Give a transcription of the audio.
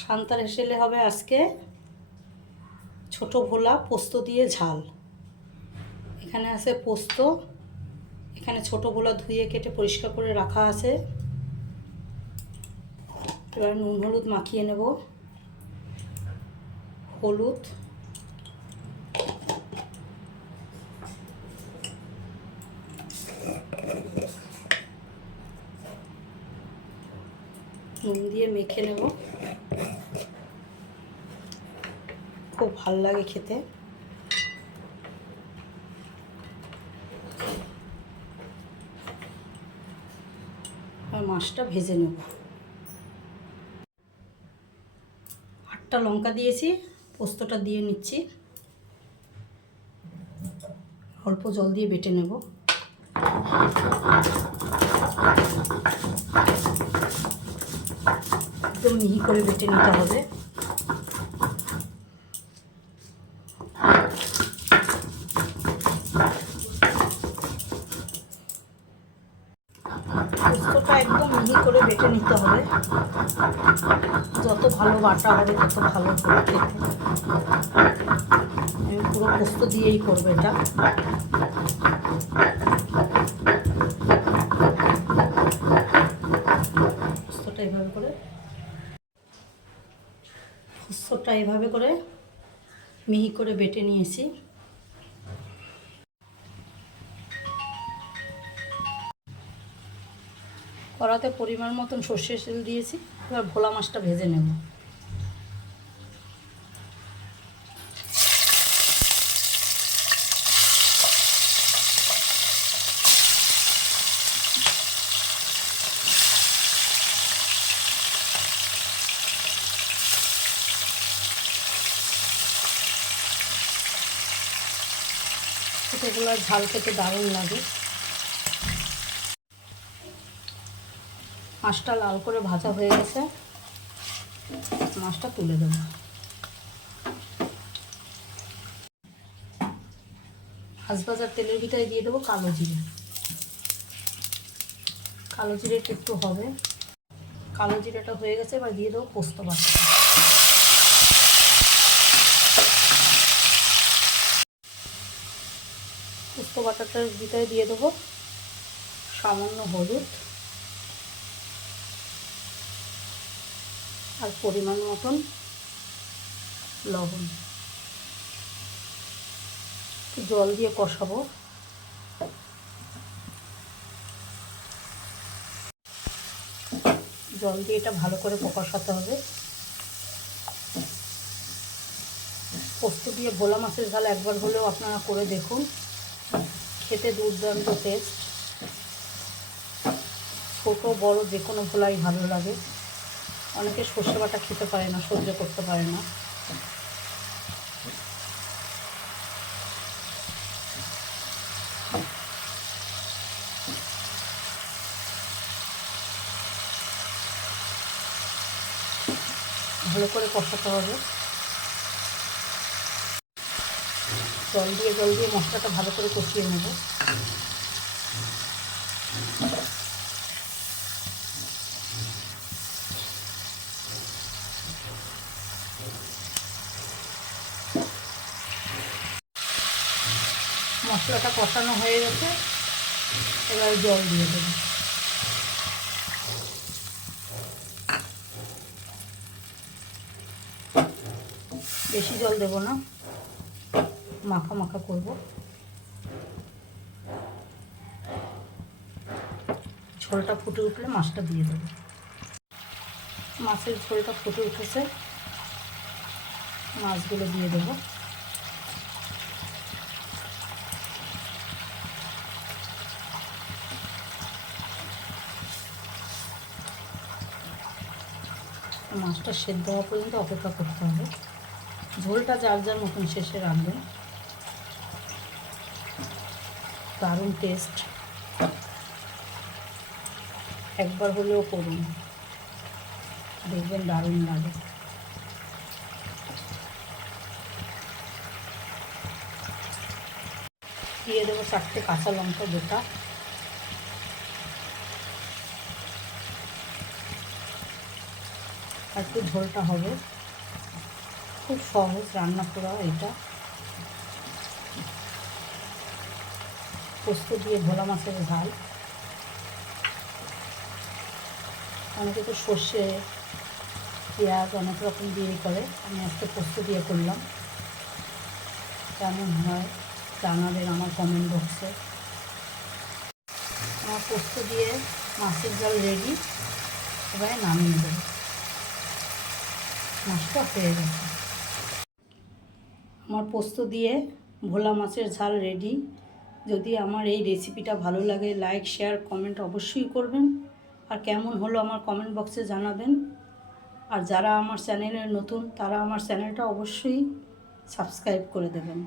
সান্তার হেসেলে হবে আজকে ছোট ভোলা, পোস্ত দিয়ে ঝাল। এখানে আছে পোস্ত, এখানে ছোট ভোলা ধুয়ে কেটে পরিষ্কার করে রাখা আছে। এবার নুন, হলুদ মাখিয়ে নেব। হলুদ। নুন দিয়ে মেখে নেব। খুব ভালো লাগে খেতে। আর মাছটা ভেজে নেব। আটটা লঙ্কা দিয়েছি, পোস্তটা দিয়ে নিচ্ছি। অল্প জল দিয়ে বেটে নেব। একদম মিহি করে বেটে নিতে হবে পোস্তটা একদম মিহি করে বেটে নিতে হবে। যত ভালো বাটা হবে, তত ভালো খেতে পুরো পোস্ত দিয়েই করব এটা। পোস্তটা এভাবে করে, পোস্তটা এভাবে করে মিহি করে বেটে নিয়েছি। কড়াতে পরিমাণ মতন সর্ষের তেল দিয়েছি, এবার ভোলা মাছটা ভেজে নেব। ছোটোগুলোর ঝাল খেতে দারুণ লাগে। মাছটা লাল করে ভাজা হয়ে গেছে। মাছটা তুলে দেবো। মাছ ভাজার তেলের ভিতরে দিয়ে দেবো কালো জিরে। কালো জিরেটা একটু হবে। কালো জিরেটা হয়ে গেছে, এবার দিয়ে দেবো পোস্ত বাটা। পোস্ত বাটাটার ভিতরে দিয়ে দেবো সামান্য হলুদ। আর পরিমাণ মতন লবণ। জল দিয়ে কষাবো। জল দিয়ে এটা ভালো করে কষাতে হবে। পোস্ত দিয়ে ভোলা মাছের ঝাল একবার হলেও আপনারা করে দেখুন। খেতে দুর্দান্ত টেস্ট। ছোটো, বড় যে কোনো ভোলাই ভালো লাগে। অনেকে সর্ষে বাটা খেতে পারে না, সহ্য করতে পারে না। ভালো করে কষাতে হবে। জল দিয়ে জল দিয়ে মশলাটা ভালো করে কষিয়ে নেব। মশলাটা কষানো হয়ে গেছে, এবার জল দিয়ে দেবো। বেশি জল দেবো না, মাখা মাখা করব। ঝোলটা ফুটে উঠলে মাছটা দিয়ে দেবো। মাছের ঝোলটা ফুটে উঠেছে, মাছগুলো দিয়ে দেবো। মাছটা সেদ্ধ হওয়া পর্যন্ত অপেক্ষা করতে হবে। ঝোলটা যার যার মতন শেষে রাখবেন। দারুণ টেস্ট একবার হলেও করুন। দেখবেন দারুণ লাগে। দিয়ে দেবো চারটে কাঁচা লঙ্কা গোটা। একটু ঝোলটা হবে। খুব সহজ রান্না করা এটা। পোস্ত দিয়ে ভোলা মাছের ঝাল। অনেকে তো সর্ষে, পেঁয়াজ অনেক রকম দিয়ে করে। আমি আজকে পোস্ত দিয়ে করলাম। কেমন হয় জানাবেন আমার কমেন্ট বক্সে আমার পোস্ত দিয়ে মাছের জল রেডি এবারে নামিয়ে দেবো মাছটা হয়ে গেছে। আমার পোস্ত দিয়ে ভোলা মাছের ঝাল রেডি যদি আমার এই রেসিপিটা ভালো লাগে লাইক শেয়ার কমেন্ট অবশ্যই করবেন। আর কেমন হলো আমার কমেন্ট বক্সে জানাবেন। আর যারা আমার চ্যানেলে নতুন, তারা আমার চ্যানেলটা অবশ্যই সাবস্ক্রাইব করে দেবেন।